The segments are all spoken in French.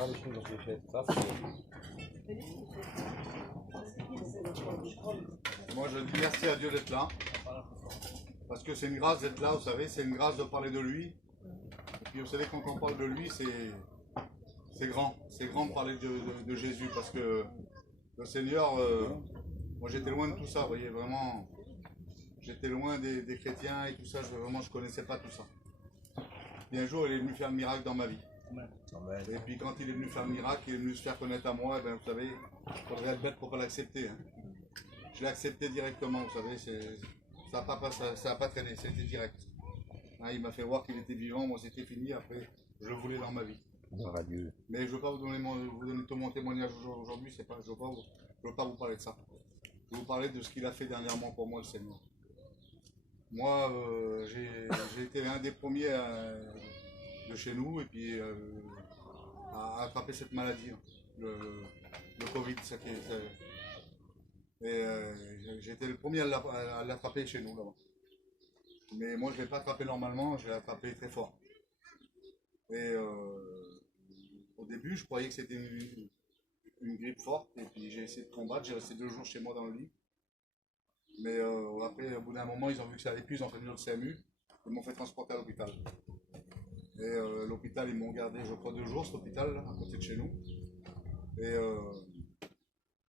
Ah, les choses que j'ai faites, ça c'est... Moi je dis merci à Dieu d'être là. Parce que c'est une grâce d'être là, vous savez, c'est une grâce de parler de lui. Et puis vous savez, quand on parle de lui, c'est grand. C'est grand de parler de Jésus. Parce que le Seigneur, moi j'étais loin de tout ça, vous voyez, vraiment. J'étais loin des chrétiens et tout ça, vraiment je connaissais pas tout ça. Et un jour il est venu faire un miracle dans ma vie. Et puis quand il est venu faire le miracle, il est venu se faire connaître à moi, et bien vous savez, il faudrait être bête pour pas l'accepter. Hein. Je l'ai accepté directement, vous savez, ça n'a pas traîné, c'était direct. Hein, il m'a fait voir qu'il était vivant, moi c'était fini, après je le voulais dans ma vie. Gloire à Dieu. Mais je ne veux pas vous donner tout mon témoignage aujourd'hui, je ne veux pas vous parler de ça. Je vais vous parler de ce qu'il a fait dernièrement pour moi, le Seigneur. Moi, j'ai été un des premiers de chez nous et puis à attraper cette maladie, le Covid. J'ai été le premier à l'attraper chez nous là-bas. Mais moi, je ne l'ai pas attrapé normalement, je l'ai attrapé très fort. Et au début, je croyais que c'était une grippe forte et puis j'ai essayé de combattre. J'ai resté 2 jours chez moi dans le lit. Mais après, au bout d'un moment, ils ont vu que ça allait plus, ils ont fait une autre CMU. Ils m'ont fait transporter à l'hôpital. Et l'hôpital, ils m'ont gardé, je crois, 2 jours, cet hôpital, à côté de chez nous. Et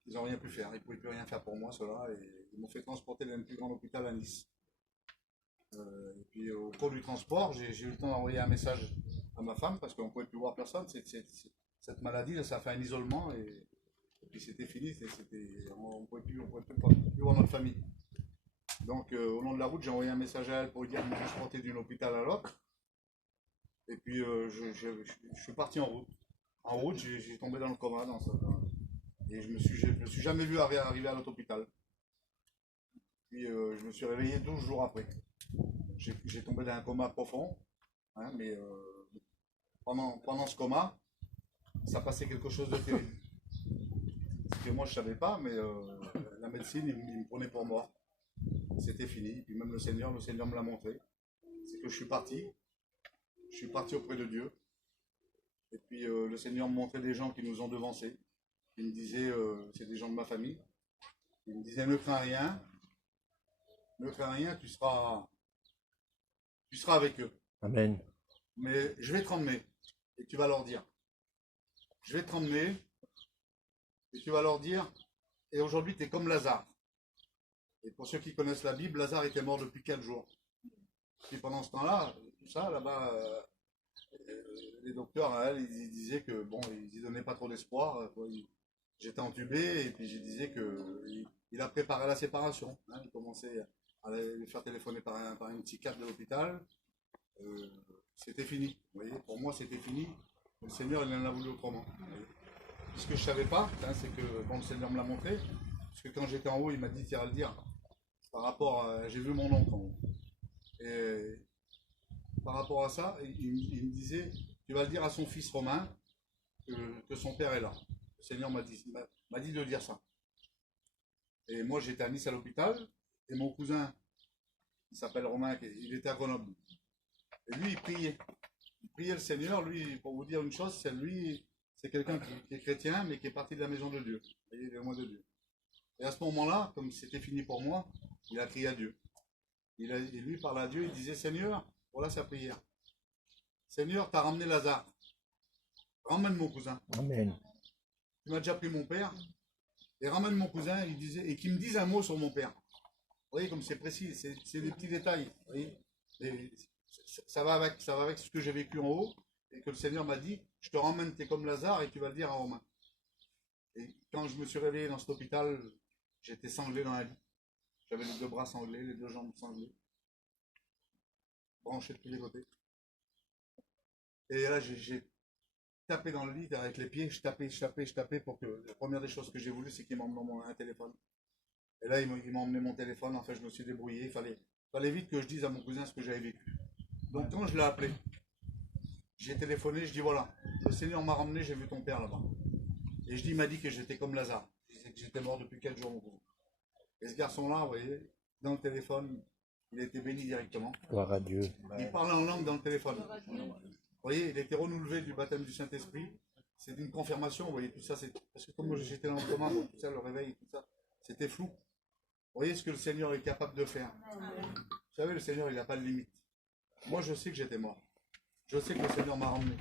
ils n'ont rien pu faire, ils ne pouvaient plus rien faire pour moi, ceux-là. Et ils m'ont fait transporter dans le plus grand hôpital à Nice. Et puis au cours du transport, j'ai eu le temps d'envoyer un message à ma femme, parce qu'on ne pouvait plus voir personne. Cette maladie, ça a fait un isolement. Et puis c'était fini, on ne pouvait plus voir notre famille. Donc au long de la route, j'ai envoyé un message à elle pour lui dire de me transporter d'un hôpital à l'autre. Et puis je suis parti en route. En route, j'ai tombé dans le coma. Et je me suis jamais vu arriver à l'autre hôpital. Puis je me suis réveillé 12 jours après. J'ai tombé dans un coma profond. Hein, mais pendant ce coma, ça passait quelque chose de terrible. Ce que moi je ne savais pas, mais la médecine, il me prenait pour mort. C'était fini. Puis même le Seigneur me l'a montré. C'est que je suis parti auprès de Dieu. Et puis le Seigneur me montrait des gens qui nous ont devancés. Il me disait, c'est des gens de ma famille. Il me disait, ne crains rien, tu seras avec eux. Amen. Mais je vais te ramener et tu vas leur dire. Je vais te ramener et tu vas leur dire, et aujourd'hui tu es comme Lazare. Et pour ceux qui connaissent la Bible, Lazare était mort depuis 4 jours. Puis pendant ce temps-là, tout ça, là-bas, les docteurs, ils disaient que, bon, ils n'y donnaient pas trop d'espoir. J'étais entubé et puis je disais qu'il a préparé la séparation. Hein, il commençait à lui faire téléphoner par une psychiatre de l'hôpital. C'était fini. Vous voyez, pour moi, c'était fini. Le Seigneur, il en a voulu autrement. Ce que je ne savais pas, hein, c'est que bon, le Seigneur me l'a montré. Parce que quand j'étais en haut, il m'a dit, tiens, à le dire. Par rapport à, j'ai vu mon oncle en haut. Et par rapport à ça, il me disait, tu vas le dire à son fils Romain que son père est là. Le Seigneur m'a dit de dire ça. Et moi, j'étais à Nice à l'hôpital, et mon cousin, il s'appelle Romain, il était à Grenoble. Et lui, il priait. Il priait le Seigneur, lui, pour vous dire une chose, c'est quelqu'un qui est chrétien, mais qui est parti de la maison de Dieu. Il est loin de Dieu. Et à ce moment-là, comme c'était fini pour moi, il a crié à Dieu. Et lui parlait à Dieu, il disait, Seigneur, voilà sa prière. Seigneur, tu as ramené Lazare. Ramène mon cousin. Amen. Tu m'as déjà pris mon père. Et ramène mon cousin, il disait, et qu'il me dise un mot sur mon père. Vous voyez comme c'est précis, c'est des petits détails. Vous voyez, et ça va avec ce que j'ai vécu en haut, et que le Seigneur m'a dit, je te ramène, t'es comme Lazare, et tu vas le dire à Romain. Et quand je me suis réveillé dans cet hôpital, j'étais sanglé dans la lit. J'avais les 2 bras sanglés, les 2 jambes sanglées, branchés de tous les côtés. Et là, j'ai tapé dans le lit avec les pieds, je tapais pour que la première des choses que j'ai voulu, c'est qu'il m'emmène un téléphone. Et là, il m'a emmené mon téléphone, en fait, je me suis débrouillé. Il fallait vite que je dise à mon cousin ce que j'avais vécu. Donc, quand je l'ai appelé, j'ai téléphoné, je dis voilà, le Seigneur m'a ramené, j'ai vu ton père là-bas. Et il m'a dit que j'étais comme Lazare. Il disait que j'étais mort depuis 4 jours, mon cousin. Et ce garçon-là, vous voyez, dans le téléphone, il a été béni directement. Gloire à Dieu. Il parlait en langue dans le téléphone. Vous voyez, il était renouvelé du baptême du Saint-Esprit. c'est une confirmation, vous voyez, tout ça, c'est parce que comme j'étais dans le coma, moi, tout ça, le réveil, tout ça, c'était flou. Vous voyez ce que le Seigneur est capable de faire. Vous savez, le Seigneur, il n'a pas de limite. Moi, je sais que j'étais mort. Je sais que le Seigneur m'a ramené.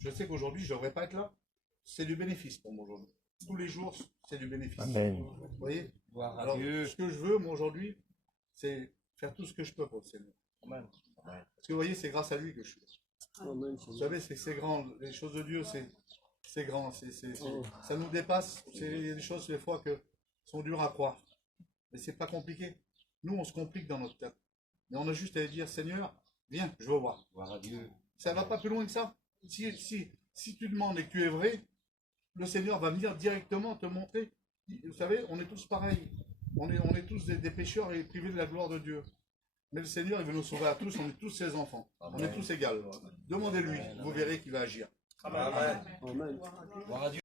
Je sais qu'aujourd'hui, je ne devrais pas être là. C'est du bénéfice pour moi aujourd'hui. Tous les jours, c'est du bénéfice. Amen. Vous voyez? Gloire à Alors, Dieu. ce que je veux, moi, aujourd'hui, c'est faire tout ce que je peux pour le Seigneur. Amen. Parce que vous voyez, c'est grâce à lui que je suis là. Vous savez, c'est grand. Les choses de Dieu, c'est grand. Ça nous dépasse. Il y a des choses, des fois, qui sont dures à croire. Mais c'est pas compliqué. Nous, on se complique dans notre tête. Mais on a juste à dire, Seigneur, viens, je veux voir. Gloire à Dieu. Ça va pas plus loin que ça. Si tu demandes et que tu es vrai, le Seigneur va venir directement te montrer. Vous savez, on est tous pareils. On est tous des pécheurs et privés de la gloire de Dieu. Mais le Seigneur, il veut nous sauver à tous. On est tous ses enfants. On est tous égaux. Demandez-lui. Vous verrez qu'il va agir. Amen. Gloire à Dieu.